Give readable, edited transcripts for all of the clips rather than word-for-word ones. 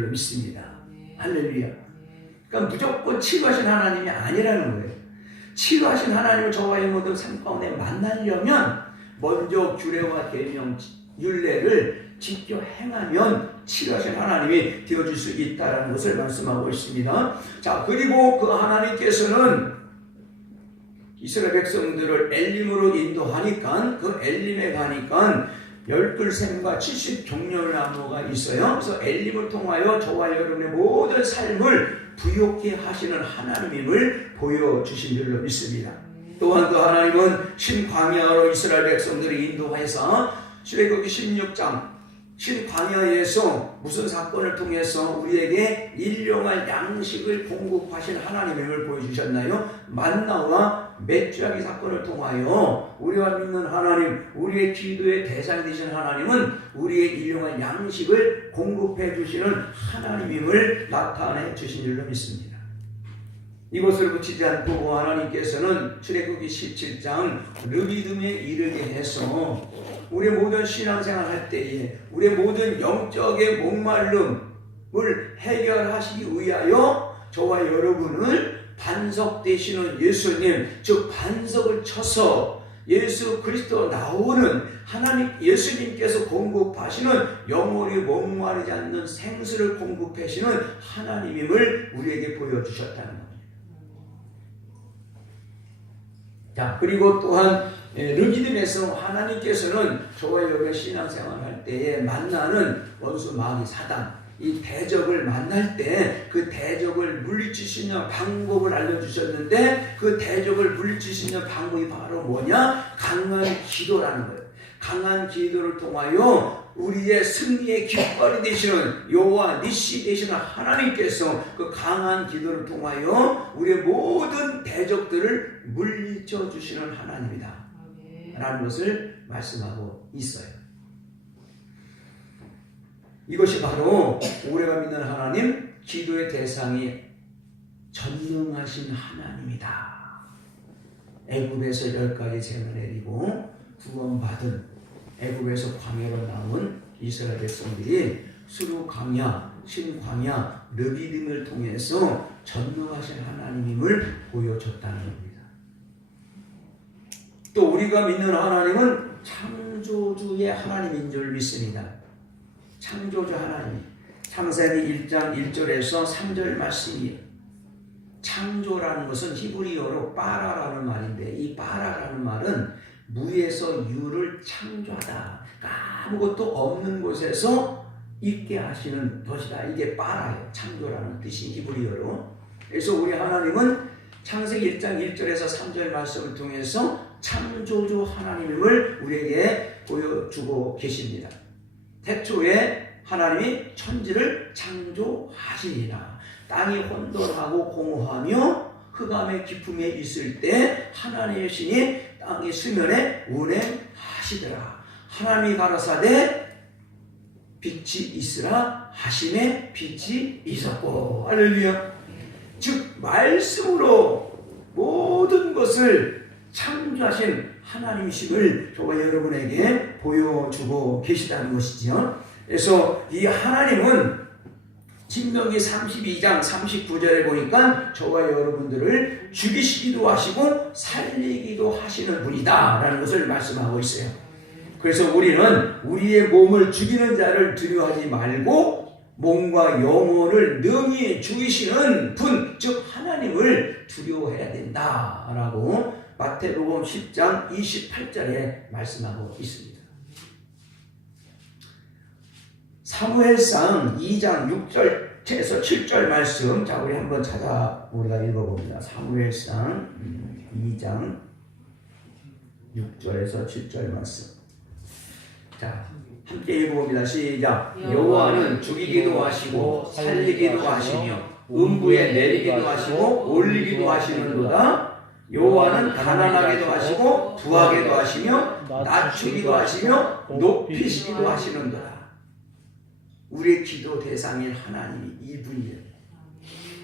믿습니다. 할렐루야. 그러니까 무조건 치료하신 하나님이 아니라는 거예요. 치료하신 하나님을 저와 이 모든 삶 가운데 만나려면 먼저 규례와 계명, 율례를 지켜 행하면 치료하신 하나님이 되어줄 수 있다는 것을 말씀하고 있습니다. 자, 그리고 그 하나님께서는 이스라엘 백성들을 엘림으로 인도하니까 그 엘림에 가니까 10글샘과 70종려나무가 있어요. 그래서 엘림을 통하여 저와 여러분의 모든 삶을 부욕케 하시는 하나님임을 보여주신 줄로 믿습니다. 또한 그 하나님은 신광야로 이스라엘 백성들을 인도해서 출애굽기 16장 신광야에서 무슨 사건을 통해서 우리에게 일용할 양식을 공급하신 하나님임을 보여주셨나요? 만나와 메추라기 사건을 통하여 우리가 믿는 하나님, 우리의 기도의 대상이 되신 하나님은 우리의 일용할 양식을 공급해 주시는 하나님임을 나타내 주신 줄로 믿습니다. 이것을 그치지 않고 하나님께서는 출애굽기 17장 르비딤에 이르게 해서 우리의 모든 신앙생활 할 때에 우리의 모든 영적의 목마름을 해결하시기 위하여 저와 여러분을 반석 되시는 예수님, 즉 반석을 쳐서 예수 그리스도 나오는 하나님 예수님께서 공급하시는 영원히 목마르지 않는 생수를 공급하시는 하나님임을 우리에게 보여주셨다는 겁니다. 자, 그리고 또한 르기딤에서 하나님께서는 저와 여러분의 신앙생활 할 때에 만나는 원수 마귀 사단, 이 대적을 만날 때 그 대적을 물리치시는 방법을 알려주셨는데 그 대적을 물리치시는 방법이 바로 뭐냐? 강한 기도라는 거예요. 강한 기도를 통하여 우리의 승리의 깃발이 되시는 여호와 니시 되시는 하나님께서 그 강한 기도를 통하여 우리의 모든 대적들을 물리쳐 주시는 하나님이다 라는 것을 말씀하고 있어요. 이것이 바로 우리가 믿는 하나님, 기도의 대상이 전능하신 하나님이다. 애굽에서 10가지 재를 내리고 구원받은 애굽에서 광야로 나온 이스라엘 백성들이 수르 광야, 신광야, 르비딤을 통해서 전능하신 하나님임을 보여줬다는 겁니다. 또 우리가 믿는 하나님은 창조주의 하나님인 줄 믿습니다. 창조주 하나님, 창세기 1장 1절에서 3절 말씀이에요. 창조라는 것은 히브리어로 빠라라는 말인데 이 빠라라는 말은 무에서 유를 창조하다. 아무것도 없는 곳에서 있게 하시는 것이다. 이게 빠라예요. 창조라는 뜻이 히브리어로. 그래서 우리 하나님은 창세기 1장 1절에서 3절 말씀을 통해서 창조주 하나님임을 우리에게 보여주고 계십니다. 태초에 하나님이 천지를 창조하시니라. 땅이 혼돈하고 공허하며 흑암의 깊음에 있을 때 하나님의 신이 땅의 수면에 운행하시더라. 하나님이 가라사대 빛이 있으라 하심에 빛이 있었고. 할렐루야. 즉 말씀으로 모든 것을 창조하신 하나님이심을 저와 여러분에게 보여주고 계시다는 것이죠. 그래서 이 하나님은 신명기 32장 39절에 보니까 저와 여러분들을 죽이시기도 하시고 살리기도 하시는 분이다 라는 것을 말씀하고 있어요. 그래서 우리는 우리의 몸을 죽이는 자를 두려워하지 말고 몸과 영혼을 능히 죽이시는 분, 즉 하나님을 두려워해야 된다라고 마태복음 10장 28절에 말씀하고 있습니다. 사무엘상 2장 6절에서 7절 말씀, 자 우리 한번 우리가 읽어봅니다. 사무엘상 2장 6절에서 7절 말씀. 자 함께 읽어봅니다. 시작. 여호와는 죽이기도 하시고 살리기도 하시며 음부에 내리기도 하시고 올리기도 하시는도다. 여호와는 가난하게도 하시고 부하게도 하시며 낮추기도 하시며 높이시기도 하시는도다. 우리의 기도 대상인 하나님이 이분이에요.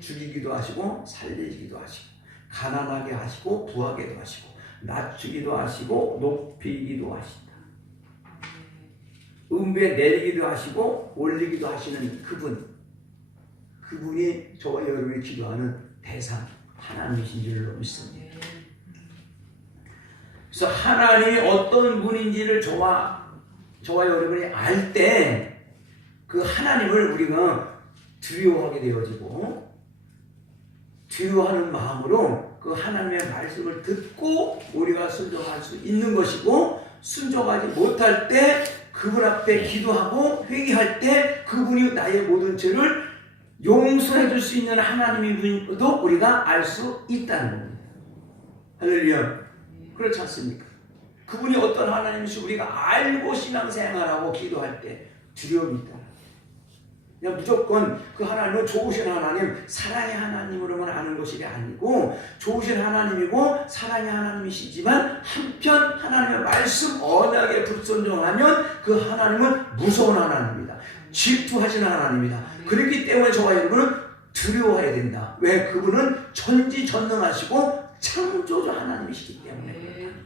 죽이기도 하시고 살리기도 하시고 가난하게 하시고 부하게도 하시고 낮추기도 하시고 높이기도 하신다. 음부에 내리기도 하시고 올리기도 하시는 그분, 그분이 저와 여러분이 기도하는 대상 하나님이신 줄로 믿습니다. 그래서 하나님이 어떤 분인지를 저와 여러분이 알 때 그 하나님을 우리가 두려워하게 되어지고 두려워하는 마음으로 그 하나님의 말씀을 듣고 우리가 순종할 수 있는 것이고, 순종하지 못할 때 그분 앞에 기도하고 회개할 때 그분이 나의 모든 죄를 용서해 줄 수 있는 하나님임도 우리가 알 수 있다는 겁니다. 할렐루야. 그렇지 않습니까? 그분이 어떤 하나님이신지 우리가 알고 신앙생활하고 기도할 때 두려움이 있다. 그냥 무조건 그 하나님은 좋으신 하나님, 사랑의 하나님으로만 아는 것이 아니고, 좋으신 하나님이고 사랑의 하나님이시지만 한편 하나님의 말씀 언약에 불순종하면 그 하나님은 무서운 하나님입니다. 질투하시는 하나님입니다. 그렇기 때문에 저와 여러분은 두려워해야 된다. 왜? 그분은 전지전능하시고 창조주 하나님이시기 때문에 그렇다는 거예요.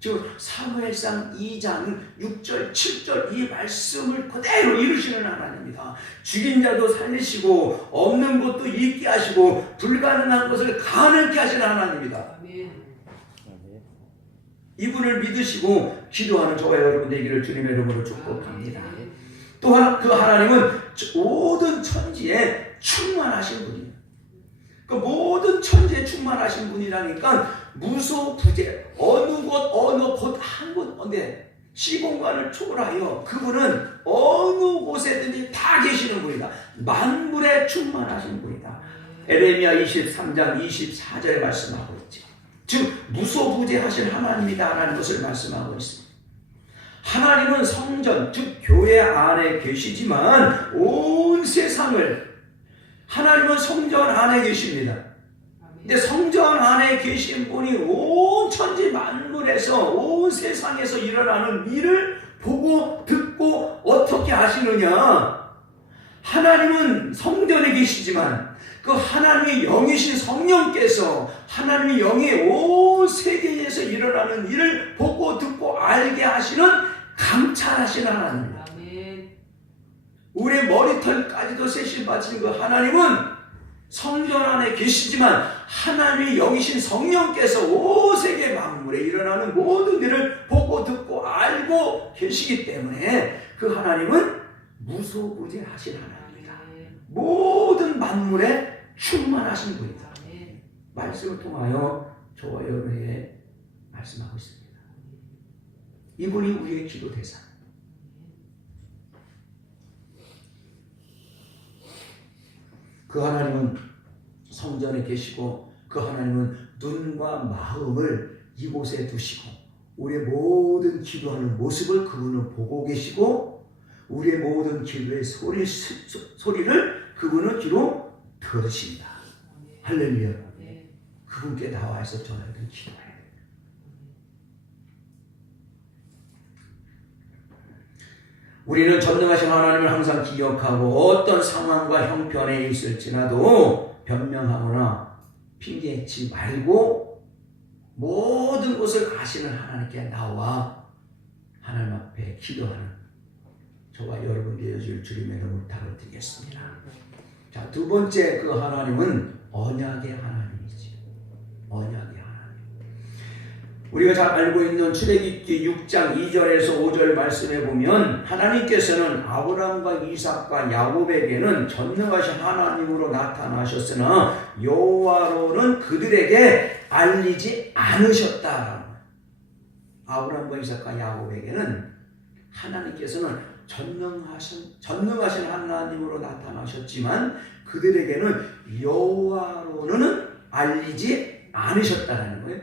지금 사무엘상 2장 6절 7절 이 말씀을 그대로 이루시는 하나님입니다. 죽인 자도 살리시고 없는 것도 있게 하시고 불가능한 것을 가능케 하시는 하나님입니다. 이분을 믿으시고 기도하는 저와 여러분 되기를 주님의 이름으로 축복합니다. 또한 그 하나님은 모든 천지에 충만하신 분이에요. 그 모든 천지에 충만하신 분이라니까 무소부재, 어느 곳 한 곳인데 시공간을 초월하여 그분은 어느 곳에든지 다 계시는 분이다. 만물에 충만하신 분이다. 에레미야 23장 24절에 말씀하고 있죠. 즉 무소부재하신 하나님이다라는 것을 말씀하고 있습니다. 하나님은 성전, 즉 교회 안에 계시지만 온 세상을, 하나님은 성전 안에 계십니다. 근데 성전 안에 계신 분이 온 천지 만물에서 온 세상에서 일어나는 일을 보고 듣고 어떻게 아시느냐? 하나님은 성전에 계시지만 그 하나님의 영이신 성령께서 하나님의 영이 온 세계에서 일어나는 일을 보고 듣고 알게 하시는 감찰하시는 하나님입니다. 우리의 머리털까지도 세실 바친 그 하나님은 성전 안에 계시지만 하나님의 영이신 성령께서 온 세계 만물에 일어나는 모든 일을 보고 듣고 알고 계시기 때문에 그 하나님은 무소부재하신 하나님이다. 모든 만물에 충만하신 분이다. 말씀을 통하여 저와 여러분에게 말씀하고 있습니다. 이분이 우리의 기도 대상. 그 하나님은 성전에 계시고 그 하나님은 눈과 마음을 이곳에 두시고 우리의 모든 기도하는 모습을 그분은 보고 계시고 우리의 모든 기도의 소리를 그분은 귀로 들으십니다. 할렐루야. 그분께 나와서 저희들 기도해야 됩니다. 우리는 전능하신 하나님을 항상 기억하고 어떤 상황과 형편에 있을지라도 변명하거나 핑계치 말고 모든 것을 아시는 하나님께 나와 하나님 앞에 기도하는 저와 여러분 되어줄 주님의 이름으로 부탁을 드리겠습니다. 자, 두 번째 그 하나님은 언약의 하나님이지. 언약의 하나님. 우리가 잘 알고 있는 출애굽기 6장 2절에서 5절 말씀에 보면 하나님께서는 아브라함과 이삭과 야곱에게는 전능하신 하나님으로 나타나셨으나 여호와로는 그들에게 알리지 않으셨다. 아브라함과 이삭과 야곱에게는 하나님께서는 전능하신 하나님으로 나타나셨지만 그들에게는 여호와로는 알리지 않으셨다는 거예요.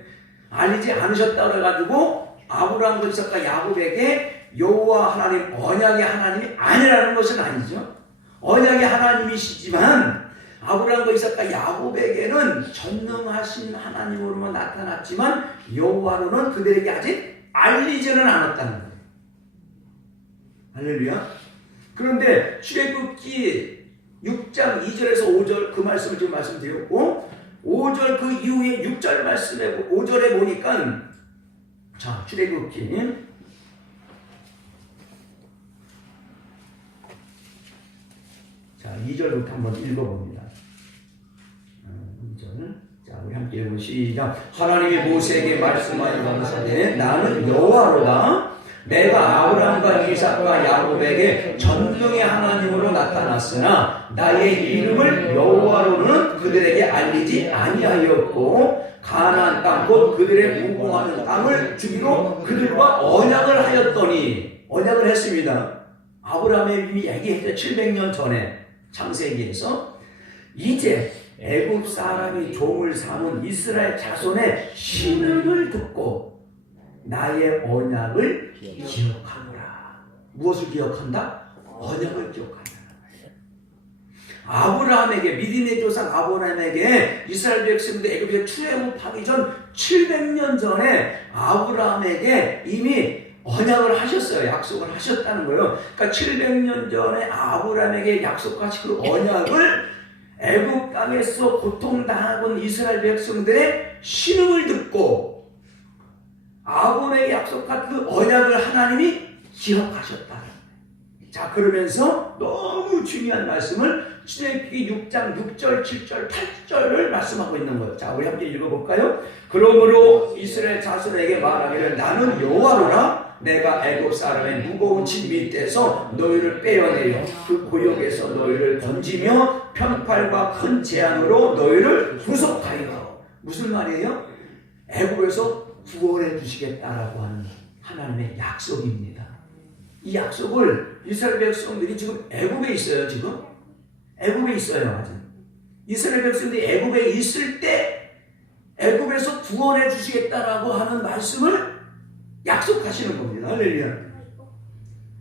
알리지 않으셨다고 해가지고 아브라함과 이삭과 야곱에게 여호와 하나님, 언약의 하나님이 아니라는 것은 아니죠. 언약의 하나님이시지만 아브라함과 이삭과 야곱에게는 전능하신 하나님으로만 나타났지만 여호와로는 그들에게 아직 알리지는 않았다는 거예요. 할렐루야. 그런데 출애굽기 6장 2절에서 5절 그 말씀을 지금 말씀드렸고 5절 그 이후에 6절 말씀에 5절에 보니까 자 출애굽기 자 2절부터 한번 읽어봅니다. 2절. 자, 우리 함께 읽으면 시작. 하나님이 모세에게 말씀하여 가라사대 나는 여호와로다. 내가 아브라함과 이삭과 야곱에게 전능의 하나님으로 나타났으나 나의 이름을 여호와로는 그들에게 알리지 아니하였고 가나안 땅 곧 그들의 무공하는 땅을 주기로 그들과 언약을 하였더니 언약을 했습니다. 아브라함의 이미 얘기했죠. 700년 전에 창세기에서 이제 애굽 사람이 종을 삼은 이스라엘 자손의 신음을 듣고 나의 언약을 기억하노라. 무엇을 기억한다? 언약을 기억한다. 아브라함에게 미디네 조상 아브라함에게 이스라엘 백성들 애굽에서 출애굽하기 전 700년 전에 아브라함에게 이미 언약을 하셨어요. 약속을 하셨다는 거예요. 그러니까 700년 전에 아브라함에게 약속하신 그 언약을 애굽 땅에서 고통당하고 이스라엘 백성들의 신음을 듣고 아브라함에게 약속한 그 언약을 하나님이 기억하셨다. 자, 그러면서 너무 중요한 말씀을 출애굽기 6장 6절, 7절, 8절을 말씀하고 있는 거예요. 자, 우리 함께 읽어볼까요? 그러므로 이스라엘 자손에게 말하기를 나는 여호와로라. 내가 애굽 사람의 무거운 짐 밑에서 너희를 빼어내려 그 고역에서 너희를 던지며 편팔과 큰 재앙으로 너희를 구속하여. 무슨 말이에요? 애굽에서 구원해 주시겠다라고 하는 하나님의 약속입니다. 이 약속을 이스라엘 백성들이 지금 애굽에 있어요. 지금 애굽에 있어요. 아직 이스라엘 백성들이 애굽에 있을 때 애굽에서 구원해 주시겠다라고 하는 말씀을 약속하시는 겁니다. 할렐루야.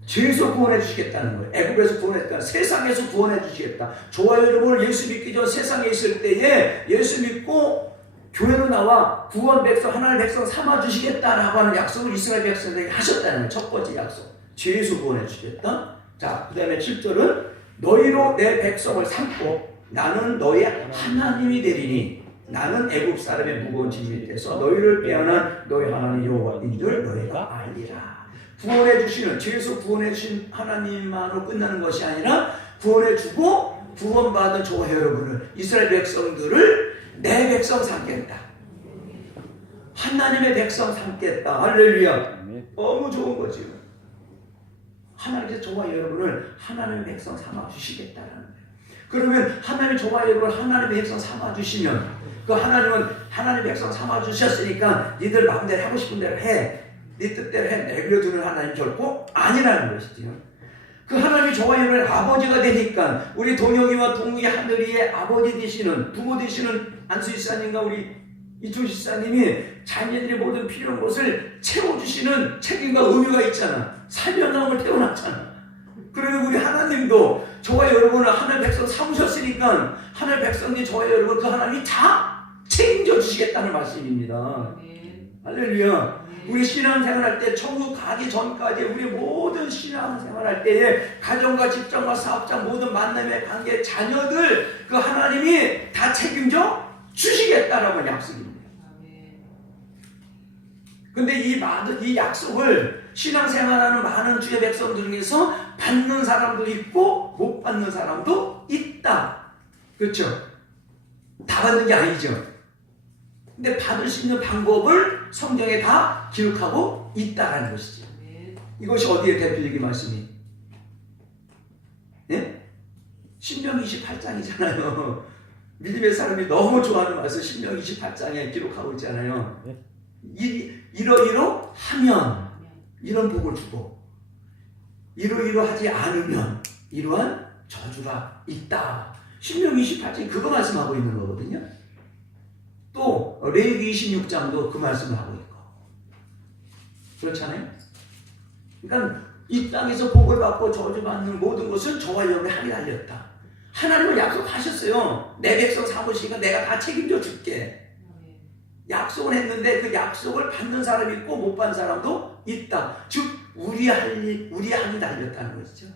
죄에서 구원해 주시겠다는 거예요. 애굽에서 구원해 주시겠다. 세상에서 구원해 주시겠다. 저와 여러분을 예수 믿기 전 세상에 있을 때에 예수 믿고 교회로 나와 구원 백성 하나님의 백성 삼아 주시겠다라고 하는 약속을 이스라엘 백성들에게 하셨다는 거예요. 첫 번째 약속. 죄에서 구원해 주시겠다. 자, 그 다음에 7절은 너희로 내 백성을 삼고 나는 너의 하나님이 되리니 나는 애굽 사람의 무거운 짐 밑에서 너희를 빼어난 너희 하나님 여호와인 줄 너희가 알리라. 구원해 주시는 죄에서 구원해 주신 하나님만으로 끝나는 것이 아니라 구원해 주고 구원받은 저와 여러분을 이스라엘 백성들을 내 백성 삼겠다. 하나님의 백성 삼겠다. 할렐루야. 너무 좋은 거죠. 하나님께서 저와 여러분을 하나님의 백성 삼아 주시겠다라는 거예요. 그러면 하나님 저와 여러분을 하나님의 백성 삼아 주시면 그 하나님은 하나님의 백성 삼아 주셨으니까 니들 마음대로 하고 싶은 대로 해. 네 뜻대로 해. 내버려두는 하나님 결코 아니라는 것이지요. 그 하나님이 저와 여러분의 아버지가 되니까 우리 동영이와 동욱이 하늘이의 아버지 되시는 부모 되시는 안수 집사님과 우리 이충 집사님이 자녀들의 모든 필요한 것을 채워주시는 책임과 의무가 있잖아. 사명감을 태어났잖아. 그러면 우리 하나님도 저와 여러분을 하늘 백성 삼으셨으니까 하늘 백성이 저와 여러분 그 하나님이 다 책임져 주시겠다는 말씀입니다. 할렐루야. 우리 신앙생활할 때 천국 가기 전까지 우리 모든 신앙생활할 때에 가정과 직장과 사업장 모든 만남의 관계 자녀들 그 하나님이 다 책임져 주시겠다라고 약속입니다. 근데 이 약속을 신앙생활하는 많은 주의 백성들 중에서 받는 사람도 있고 못 받는 사람도 있다. 그렇죠? 다 받는 게 아니죠. 근데 받을 수 있는 방법을 성경에 다 기록하고 있다라는 것이죠. 이것이 어디에 대표적인 말씀이? 예? 신명 28장이잖아요. 믿음의 사람이 너무 좋아하는 말씀 신명 28장에 기록하고 있잖아요. 이러이러 하면 이런 복을 주고 이러이러하지 않으면 이러한 저주가 있다. 신명 28장이 그거 말씀하고 있는 거거든요. 또 레위기 26장도 그 말씀을 하고 있고 그렇잖아요. 그러니까 이 땅에서 복을 받고 저주받는 모든 것은 저와 여러분의 한이 달렸다. 하나님은 약속하셨어요. 내 백성 삼으시니까 내가 다 책임져 줄게. 약속을 했는데 그 약속을 받는 사람이 있고 못 받는 사람도 있다. 즉 우리 한이 달렸다는 것이죠.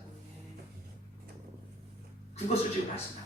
그것을 지금 말씀합니다.